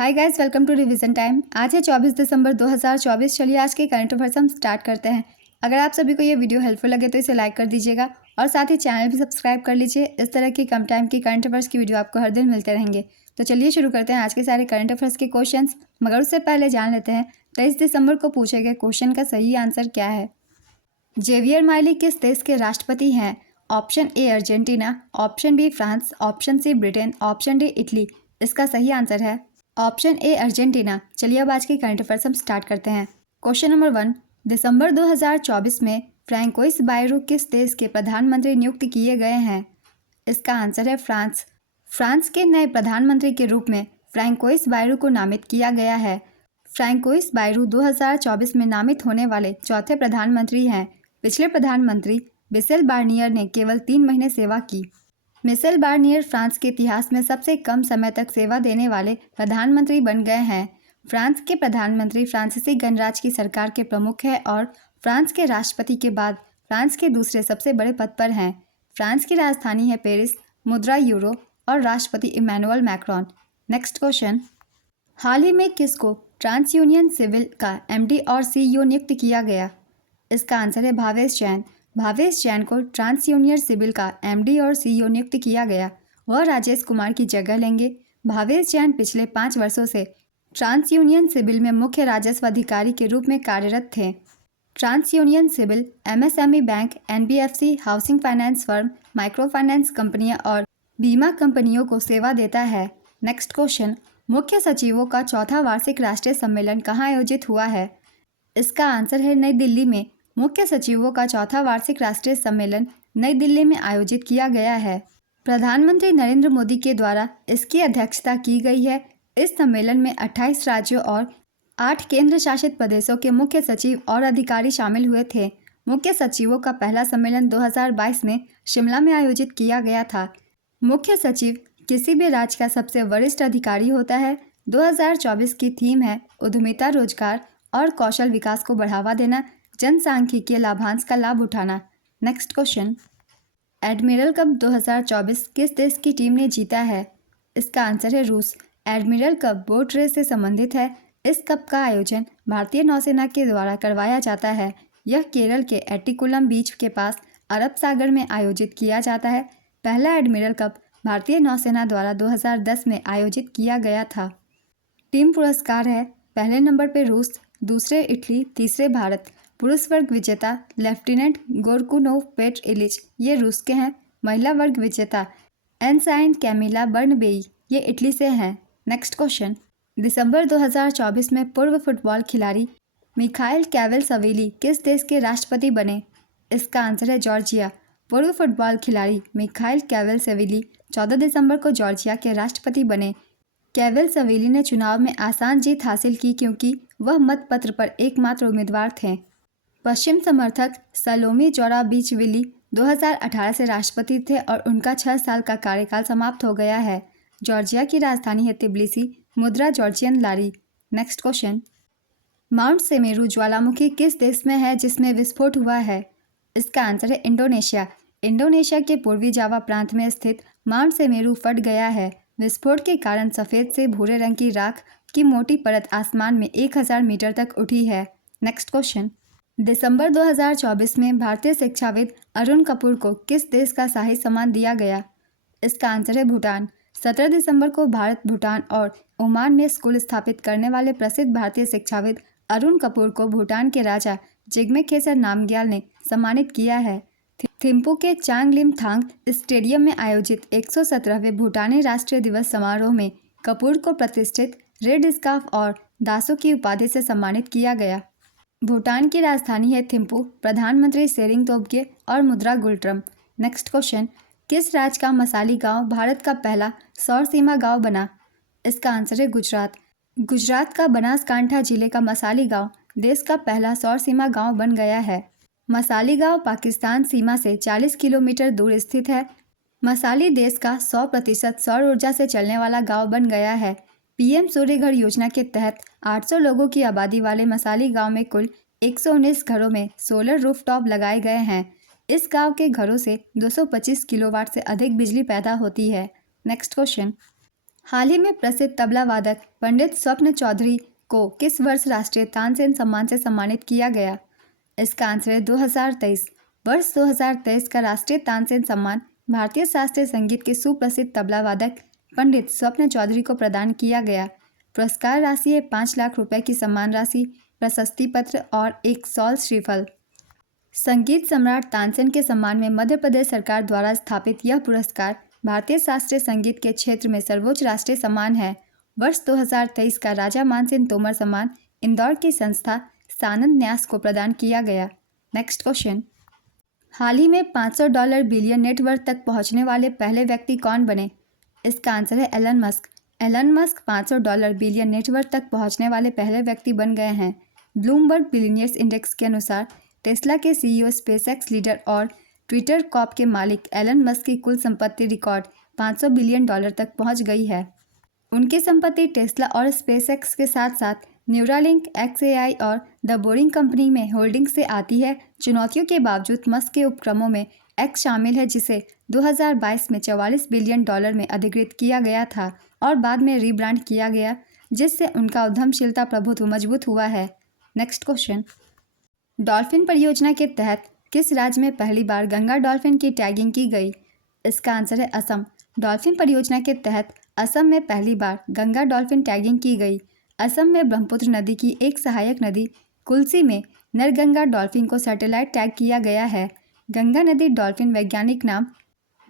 Hi guys, welcome to revision time. आज है 24 दिसंबर 2024। चलिए आज के करंट अफेयर्स हम स्टार्ट करते हैं। अगर आप सभी को ये वीडियो हेल्पफुल लगे तो इसे लाइक कर दीजिएगा और साथ ही चैनल भी सब्सक्राइब कर लीजिए। इस तरह की कम टाइम की करंट अफेयर्स की वीडियो आपको हर दिन मिलते रहेंगे। तो चलिए शुरू करते हैं आज के सारे करंट अफेयर्स के क्वेश्चंस। मगर उससे पहले जान लेते हैं 23 दिसंबर को पूछे गए क्वेश्चन का सही आंसर क्या है। जेवियर माइली किस देश के राष्ट्रपति हैं? Option A Argentina, option B France, option C Britain, option D Italy. इसका सही आंसर है ऑप्शन ए अर्जेंटीना। चलिए अब आज के करंट अफेयर्स हम स्टार्ट करते हैं। क्वेश्चन नंबर 1, दिसंबर 2024 में फ्रैंकोइस बायरू किस देश के प्रधानमंत्री नियुक्त किए गए हैं? इसका आंसर है फ्रांस। फ्रांस के नए प्रधानमंत्री के रूप में फ्रैंकोइस बायरू को नामित किया गया है। फ्रैंकोइस बायरू 2024 में नामित होने वाले चौथे प्रधानमंत्री हैं। पिछले प्रधानमंत्री मिशेल बार्नियर ने केवल 3 महीने सेवा की। मिशेल बार्नियर फ्रांस के इतिहास में सबसे कम समय तक सेवा देने वाले प्रधानमंत्री बन गए हैं। फ्रांस के प्रधानमंत्री फ्रांसीसी गणराज्य की सरकार के प्रमुख हैं और फ्रांस के राष्ट्रपति के बाद फ्रांस के दूसरे सबसे बड़े पद पर हैं। फ्रांस की राजधानी है पेरिस, मुद्रा यूरो और राष्ट्रपति इमैनुअल मैक्रोन। नेक्स्ट क्वेश्चन, हाल ही में किसको ट्रांस यूनियन सिविल का एमडी और सीईओ नियुक्त किया गया? इसका आंसर है भावेश जैन। भावेश जैन को ट्रांस यूनियन सिविल का एमडी और सीईओ नियुक्त किया गया। वह राजेश कुमार की जगह लेंगे। भावेश जैन पिछले 5 वर्षों से ट्रांस यूनियन सिविल में मुख्य राजस्व अधिकारी के रूप में कार्यरत थे। TransUnion CIBIL MSME bank, NBFC, housing finance firm, micro finance कंपनियां और बीमा कंपनियों को सेवा देता है। नेक्स्ट क्वेश्चन, मुख्य सचिवों का चौथा वार्षिक राष्ट्रीय सम्मेलन कहाँ आयोजित हुआ है? इसका आंसर है नई दिल्ली में। मुख्य सचिवों का चौथा वार्षिक राष्ट्रीय सम्मेलन नई दिल्ली में आयोजित किया गया है। प्रधानमंत्री नरेंद्र मोदी के द्वारा इसकी अध्यक्षता की गई है। इस सम्मेलन में 28 राज्यों और 8 केंद्र शासित प्रदेशों के मुख्य सचिव और अधिकारी शामिल हुए थे। मुख्य सचिवों का पहला सम्मेलन 2022 में शिमला में आयोजित किया गया था। मुख्य सचिव किसी भी राज्य का सबसे वरिष्ठ अधिकारी होता है। 2024 की थीम है उद्यमिता, रोजगार और कौशल विकास को बढ़ावा देना, जनसांख्यिकीय लाभांश का लाभ उठाना। नेक्स्ट क्वेश्चन, एडमिरल कप 2024 किस देश की टीम ने जीता है? इसका आंसर है रूस। एडमिरल कप बोट रेस से संबंधित है। इस कप का आयोजन भारतीय नौसेना के द्वारा करवाया जाता है। यह केरल के एट्टिकुलम बीच के पास अरब सागर में आयोजित किया जाता है। पहला एडमिरल कप भारतीय नौसेना द्वारा 2010 में आयोजित किया गया था। टीम पुरस्कार है, पहले नंबर पर रूस, दूसरे इटली, तीसरे भारत। पुरुष वर्ग विजेता लेफ्टिनेंट गोरकुनोव पेट इलिच, ये रूस के हैं। महिला वर्ग विजेता एनसाइन कैमिला बर्नबेई, ये इटली से हैं। नेक्स्ट क्वेश्चन, दिसंबर 2024 में पूर्व फुटबॉल खिलाड़ी मिखाइल क्वाल्सवेली किस देश के राष्ट्रपति बने? इसका आंसर है जॉर्जिया। पूर्व फुटबॉल खिलाड़ी मिखाइल क्वाल्सवेली 14 दिसंबर को जॉर्जिया के राष्ट्रपति बने। क्वाल्सवेली ने चुनाव में आसान जीत हासिल की क्योंकि वह मतपत्र पर एकमात्र उम्मीदवार थे। पश्चिम समर्थक सलोमी जोराबिचविली 2018 से राष्ट्रपति थे और उनका 6 साल का कार्यकाल समाप्त हो गया है। जॉर्जिया की राजधानी है तिब्लिसी, मुद्रा जॉर्जियन लारी। नेक्स्ट क्वेश्चन, माउंट सेमेरू ज्वालामुखी किस देश में है जिसमें विस्फोट हुआ है? इसका आंसर है इंडोनेशिया। इंडोनेशिया के पूर्वी जावा प्रांत में स्थित माउंट सेमेरू फट गया है। विस्फोट के कारण सफ़ेद से भूरे रंग की राख की मोटी परत आसमान में 1000 मीटर तक उठी है। नेक्स्ट क्वेश्चन, दिसंबर 2024 में भारतीय शिक्षाविद अरुण कपूर को किस देश का शाही सम्मान दिया गया? इसका आंसर है भूटान। 17 दिसंबर को भारत, भूटान और ओमान में स्कूल स्थापित करने वाले प्रसिद्ध भारतीय शिक्षाविद अरुण कपूर को भूटान के राजा जिग्मे खेसर नामग्याल ने सम्मानित किया है। थिम्पू के चांगलिमथांग स्टेडियम में आयोजित 117वें भूटानी राष्ट्रीय दिवस समारोह में कपूर को प्रतिष्ठित रेड स्कार्फ और दासो की उपाधि से सम्मानित किया गया। भूटान की राजधानी है थिम्पू। प्रधानमंत्री शेरिंग तोब्गे और मुद्रा गुलट्रम। नेक्स्ट क्वेश्चन, किस राज्य का मसाली गांव भारत का पहला सौर सीमा गांव बना? इसका आंसर है गुजरात। गुजरात का बनासकांठा जिले का मसाली गांव देश का पहला सौर सीमा गांव बन गया है। मसाली गांव पाकिस्तान सीमा से 40 किलोमीटर दूर स्थित है। मसाली देश का 100% सौर ऊर्जा से चलने वाला गांव बन गया है। पीएम सूर्य घर योजना के तहत 800 लोगों की आबादी वाले मसाली गांव में कुल 119 घरों में सोलर रूफटॉप लगाए गए हैं। इस गांव के घरों से 225 किलोवाट से अधिक बिजली पैदा होती है। नेक्स्ट क्वेश्चन, हाल ही में प्रसिद्ध तबला वादक पंडित स्वप्न चौधरी को किस वर्ष राष्ट्रीय तानसेन सम्मान से सम्मानित किया गया? इसका आंसर है 2023। वर्ष 2023 का राष्ट्रीय तानसेन सम्मान भारतीय शास्त्रीय संगीत के सुप्रसिद्ध तबला वादक पंडित स्वप्न चौधरी को प्रदान किया गया। पुरस्कार राशि है 5 लाख रुपए की सम्मान राशि, प्रशस्ति पत्र और एक सॉल श्रीफल। संगीत सम्राट तानसेन के सम्मान में मध्य प्रदेश सरकार द्वारा स्थापित यह पुरस्कार भारतीय शास्त्रीय संगीत के क्षेत्र में सर्वोच्च राष्ट्रीय सम्मान है। वर्ष 2023 का राजा मानसिंह तोमर सम्मान इंदौर की संस्था सानंद न्यास को प्रदान किया गया। नेक्स्ट क्वेश्चन, हाल ही में $500 बिलियन नेटवर्थ तक पहुंचने वाले पहले व्यक्ति कौन बने? इसका आंसर है Elon Musk. Elon Musk $500 billion net worth तक पहुंचने वाले पहले व्यक्ति बन गए हैं। ब्लूमबर्ग बिलियनियर्स इंडेक्स के अनुसार टेस्ला के सीईओ, स्पेसएक्स लीडर और ट्विटर कॉर्प के मालिक एलन मस्क की कुल संपत्ति रिकॉर्ड $500 बिलियन तक पहुंच गई है। उनकी संपत्ति टेस्ला और स्पेसएक्स के साथ साथ न्यूरालिंक, XAI और द बोरिंग कंपनी में होल्डिंग से आती है। चुनौतियों के बावजूद मस्क के उपक्रमों में एक्स शामिल है, जिसे 2022 में $44 बिलियन में अधिकृत किया गया था और बाद में रीब्रांड किया गया, जिससे उनका उद्यमशीलता प्रभुत्व मजबूत हुआ है। नेक्स्ट क्वेश्चन, डॉल्फिन परियोजना के तहत किस राज्य में पहली बार गंगा डॉल्फिन की टैगिंग की गई? इसका आंसर है असम। डॉल्फिन परियोजना के तहत असम में पहली बार गंगा डॉल्फिन टैगिंग की गई। असम में ब्रह्मपुत्र नदी की एक सहायक नदी कुल्सी में नरगंगा डॉल्फिन को सैटेलाइट टैग किया गया है। गंगा नदी डॉल्फिन वैज्ञानिक नाम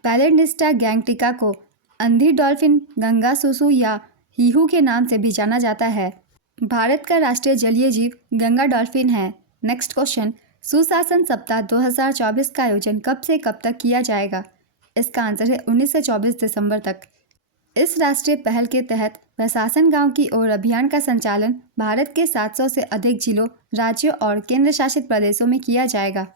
पैलेनिस्टा गैंगटिका को अंधी डॉल्फिन, गंगा सुसु या हीहू के नाम से भी जाना जाता है। भारत का राष्ट्रीय जलीय जीव गंगा डॉल्फिन है। नेक्स्ट क्वेश्चन, सुशासन सप्ताह 2024 का आयोजन कब से कब तक किया जाएगा? इसका आंसर है 19 से 24 दिसंबर तक। इस राष्ट्रीय पहल के तहत प्रशासन गांव की ओर अभियान का संचालन भारत के 700 से अधिक जिलों, राज्यों और केंद्र शासित प्रदेशों में किया जाएगा।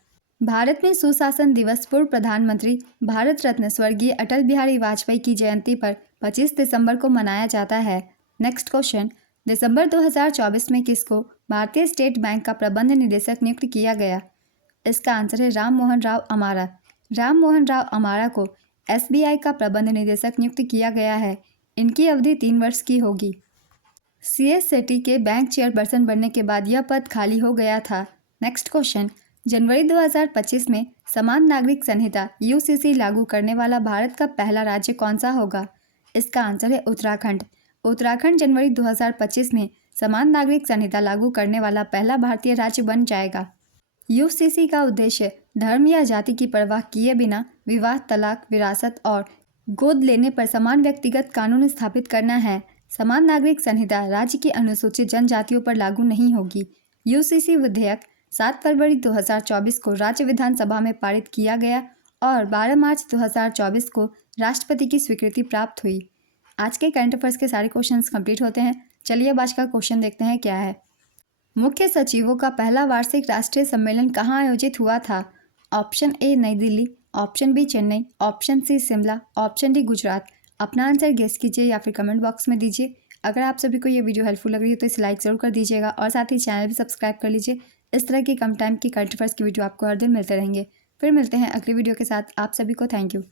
भारत में सुशासन दिवस पूर्व प्रधानमंत्री भारत रत्न स्वर्गीय अटल बिहारी वाजपेयी की जयंती पर 25 दिसंबर को मनाया जाता है। नेक्स्ट क्वेश्चन, दिसंबर 2024 में किसको भारतीय स्टेट बैंक का प्रबंध निदेशक नियुक्त किया गया? इसका आंसर है राम मोहन राव अमारा। राम मोहन राव अमारा को SBI का प्रबंध निदेशक नियुक्त किया गया है। इनकी अवधि 3 वर्ष की होगी। CS सेठी के बैंक चेयरपर्सन बनने के बाद यह पद खाली हो गया था। नेक्स्ट क्वेश्चन, जनवरी 2025 में समान नागरिक संहिता UCC लागू करने वाला भारत का पहला राज्य कौन सा होगा? इसका आंसर है उत्तराखंड। उत्तराखंड जनवरी 2025 में समान नागरिक संहिता लागू करने वाला पहला भारतीय राज्य बन जाएगा। UCC का उद्देश्य धर्म या जाति की परवाह किए बिना विवाह, तलाक, विरासत और गोद लेने पर समान व्यक्तिगत कानून स्थापित करना है। समान नागरिक संहिता राज्य की अनुसूचित जनजातियों पर लागू नहीं होगी। UCC विधेयक 7 फरवरी 2024 को राज्य विधानसभा में पारित किया गया और 12 मार्च 2024 को राष्ट्रपति की स्वीकृति प्राप्त हुई। आज के करंट अफेयर्स के सारे क्वेश्चंस कंप्लीट होते हैं। चलिए अब आज का क्वेश्चन देखते हैं क्या है। मुख्य सचिवों का पहला वार्षिक राष्ट्रीय सम्मेलन कहाँ आयोजित हुआ था? Option A New Delhi, option B Chennai, option C Shimla, option D Gujarat. अपना आंसर गेस कीजिए या फिर कमेंट बॉक्स में दीजिए। अगर आप सभी को ये वीडियो हेल्पफुल लग रही है तो इसे लाइक ज़रूर कर दीजिएगा और साथ ही चैनल भी सब्सक्राइब कर लीजिए। इस तरह की कम टाइम की करंट अफेयर्स की वीडियो आपको हर दिन मिलते रहेंगे। फिर मिलते हैं अगली वीडियो के साथ। आप सभी को थैंक यू।